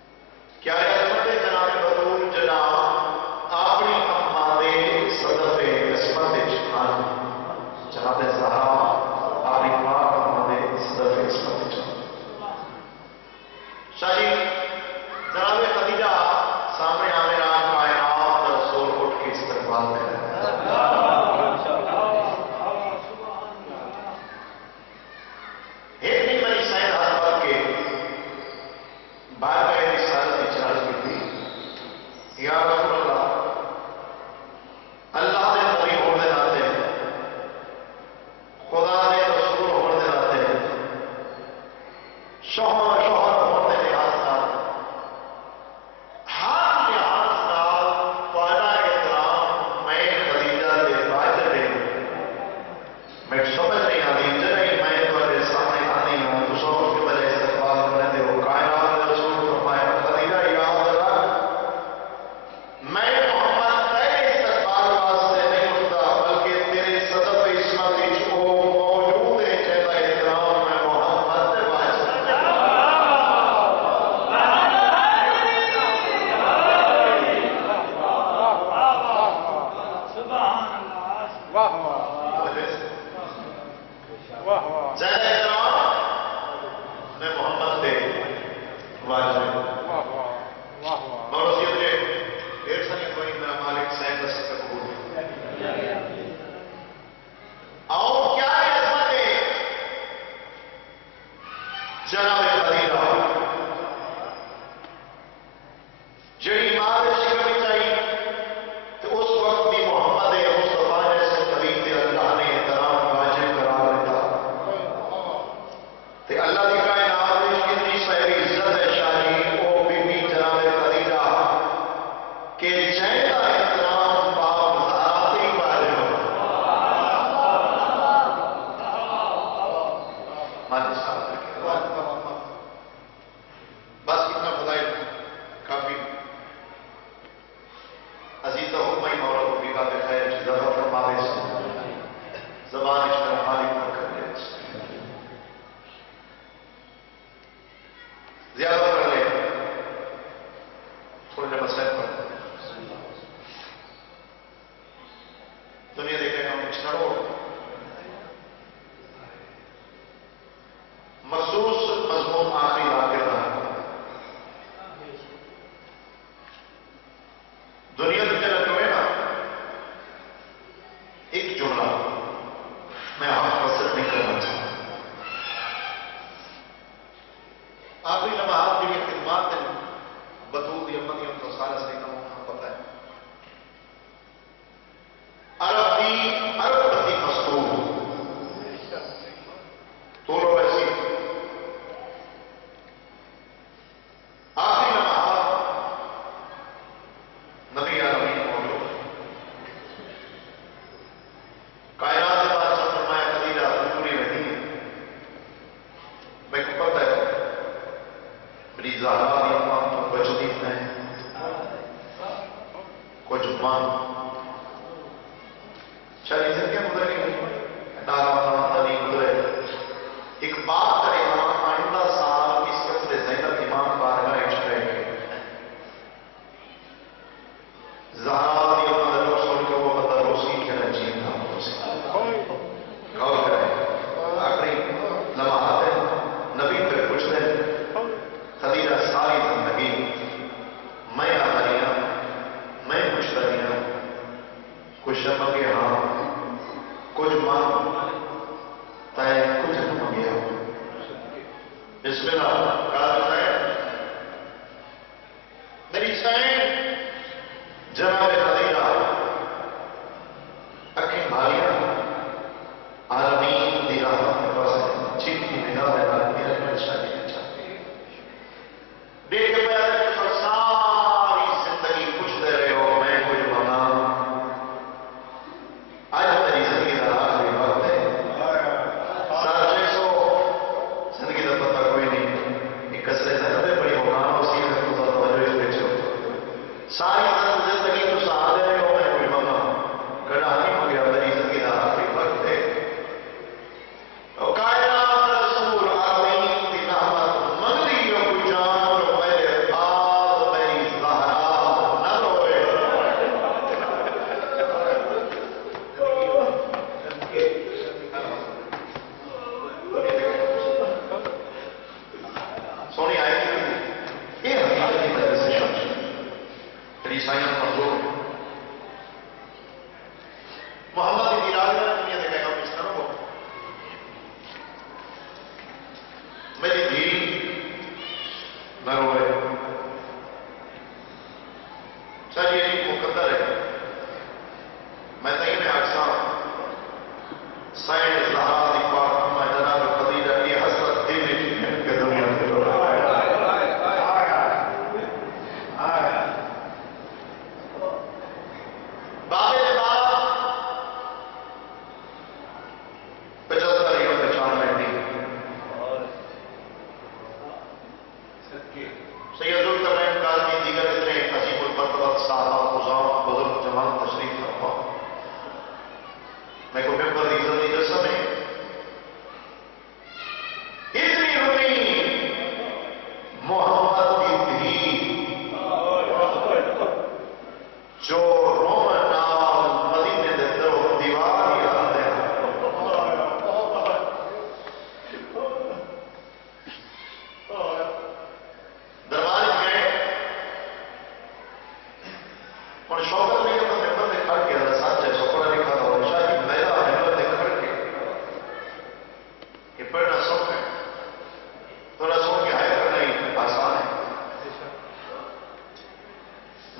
یاد جڑی ماں دے شکر میں چاہیے تو اس وقت بھی محمد مصطفیٰ جیسے نبی تے اللہ نے احترام واجب قرار دیتا تے اللہ دی کائنات میں کتنی ساری عزت ہے شاہ جی او بی بی جناب خدیجہ کہ جائے کا احترام باپ زہرا تے واجب مان صاحب بس اتنا خدائی کافی عزیزہ حکمہ مولا کو بھی کافی خیر زبا فرماوے زبان اشتر مالک پر کر لے زیادہ کر لے تھوڑے جب مسئلہ پر دنیا دیکھیں ہم اشتروں مخصوص مضمون آخری واقع رہا دنیا کے جنت ہوئے نا ایک جملہ میں آپ کو صرف نہیں کرنا چاہتا آخری لمحات کی خدمات ہیں بطور دی امتیوں کو سارا سے کم ہونا پتہ ہے عرب پتی مستور تو لو ایسی آخری لمحات نبی عالمین موجود کائنات کے بعد سب فرمایا خدیجہ پوری رہتی ہے میں کو پتہ ہے میری زہرا دی اماں تو بچتی ہیں کچھ ماں شاید زندگی گزر گئی تاریخ گزرے ایک بات کرے آئندہ سال اس قطر زینب امام بارگاہ عشق رہے گی زہرا دی اماں دلو سن کے وہ پتہ روسی کے رجیم تھا غور کریں آخری لمحات نبی پہ پوچھ دیں خدیجہ ساری زندگی میں آدھاریاں میں مشتریاں کچھ منگے ہاں کچھ مانگ تے کچھ منگے ہاں بسم اللہ کہا ہے میری سین جناب خدیجہ اکھیں بھالیاں عالمین دی راحت کے پاس چھین کی نگاہ میں آدمی رکھنا چاہیے دیکھ کے پیار تو ساری زندگی پوچھتے رہے ہو میں کچھ بنا آج میری زندگی کا آخری وقت ہے سارا 600 زندگی کا پتہ کوئی نہیں ایک کسرے زیادہ بڑی مقام اسی میں تو توجہ اس پیچھے ساری زندگی تو سہارے رہے ہو میں کچھ بنا گڑا نہیں ہو گیا میری زندگی کا آخری وقت ہے کائنات رسول عالمین کی رحمت مغری و جان و میرے بعد میری زہرا نہ روئے سونی آئی یہ حقیقت کی وجہ سے شمس عیسائیوں مخلوق محمد کی راج میں دنیا دیکھے گا اس طرح ہو میری دھی نہ روئے چاہیے یہ مقدر ہے میں تین حادثہ سائن زہرا دی پاک میں جناب خدیجہ کی حسرت دل کے دنیا سے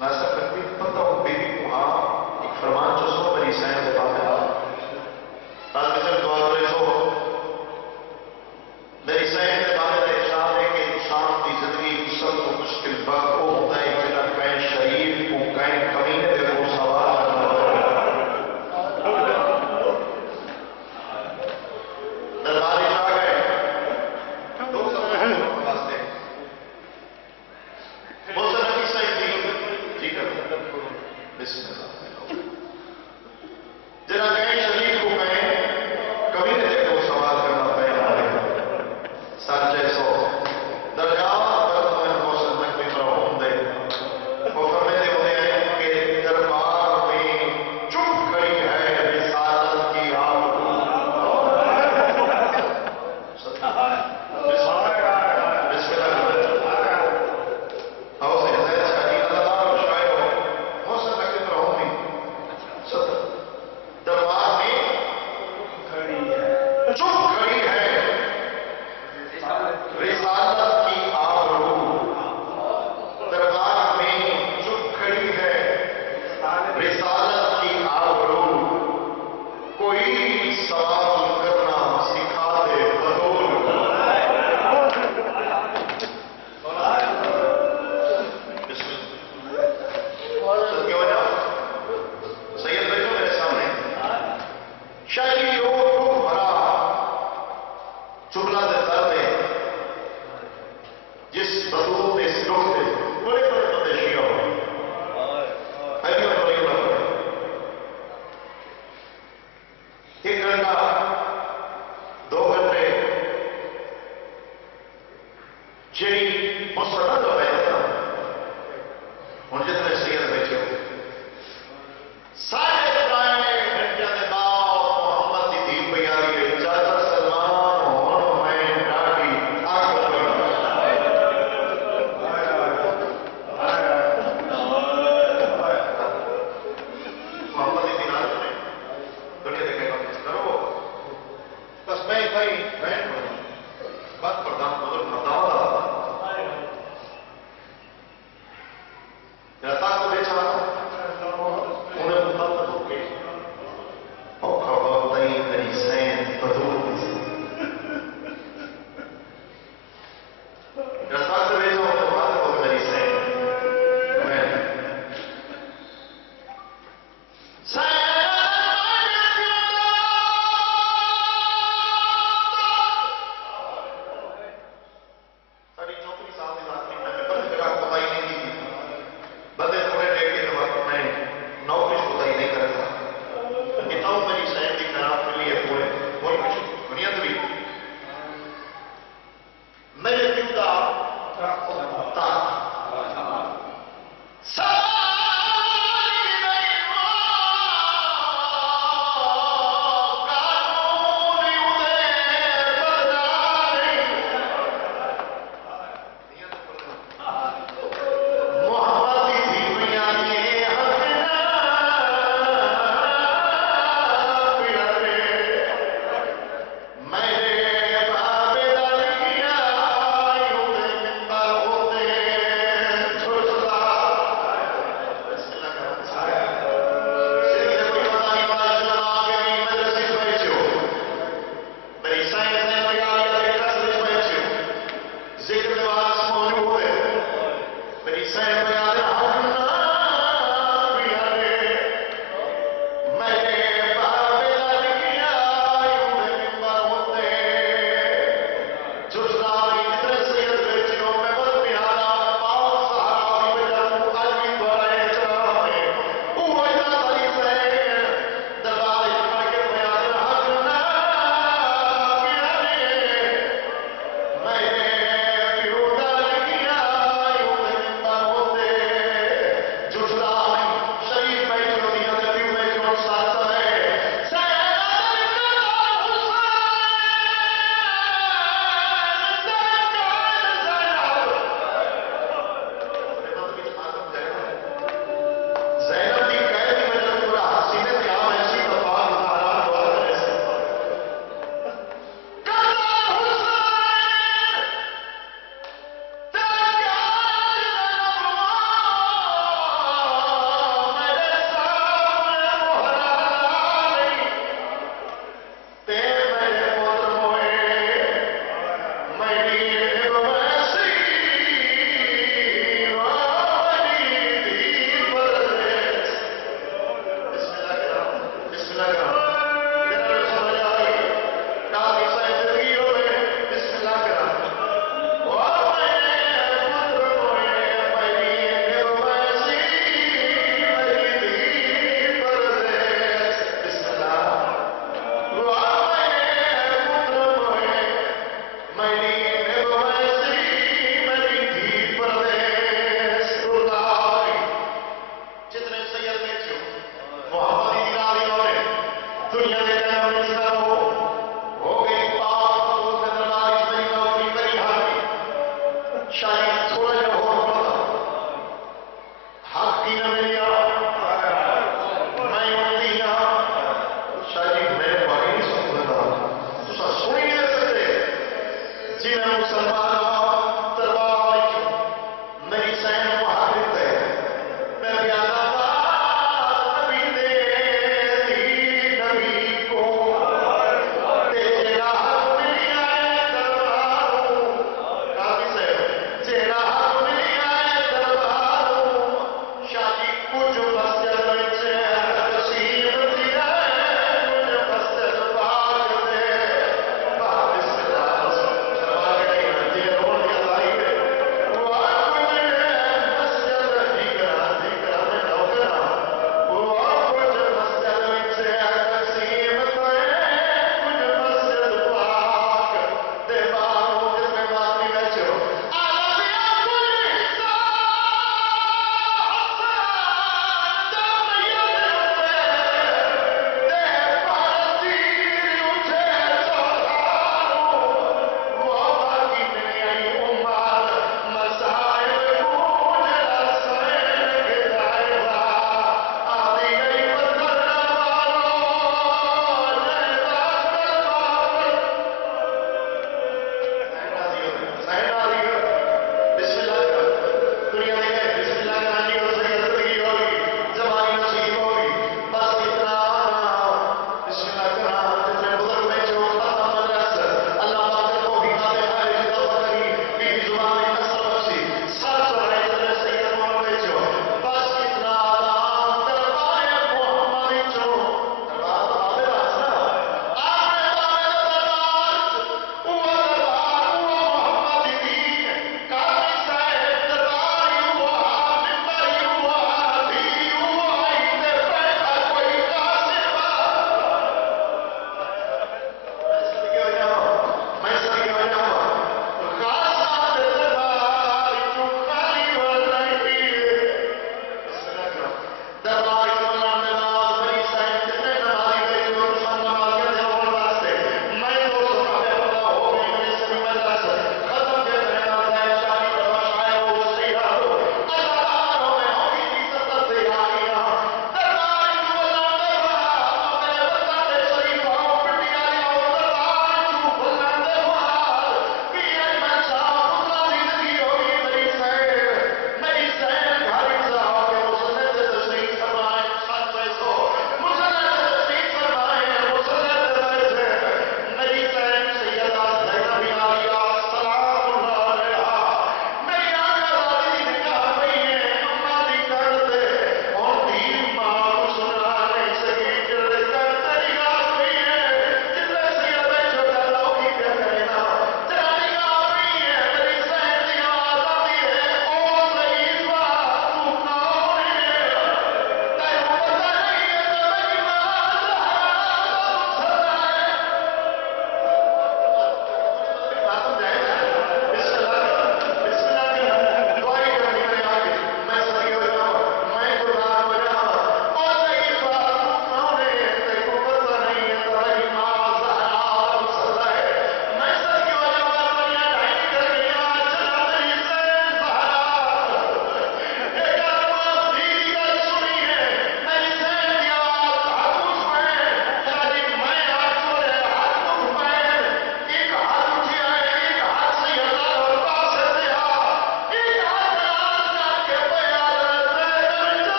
ناسا کرتی پتہ وہ بی بی کو ہاں ایک فرمان جو سو بری سائن دے بات ہے تاکہ جب دعا کرے سو میری سائن دے بات ہے اشارہ ہے کہ انسان کی زندگی سب کو مشکل وقت کو ہوتا ہے جنہ کہیں شریف کو کہیں کمینے دے وہ سوال کرنا درباری آ گئے دو سوال واسطے بہت نبی صاحب جی کر بسم اللہ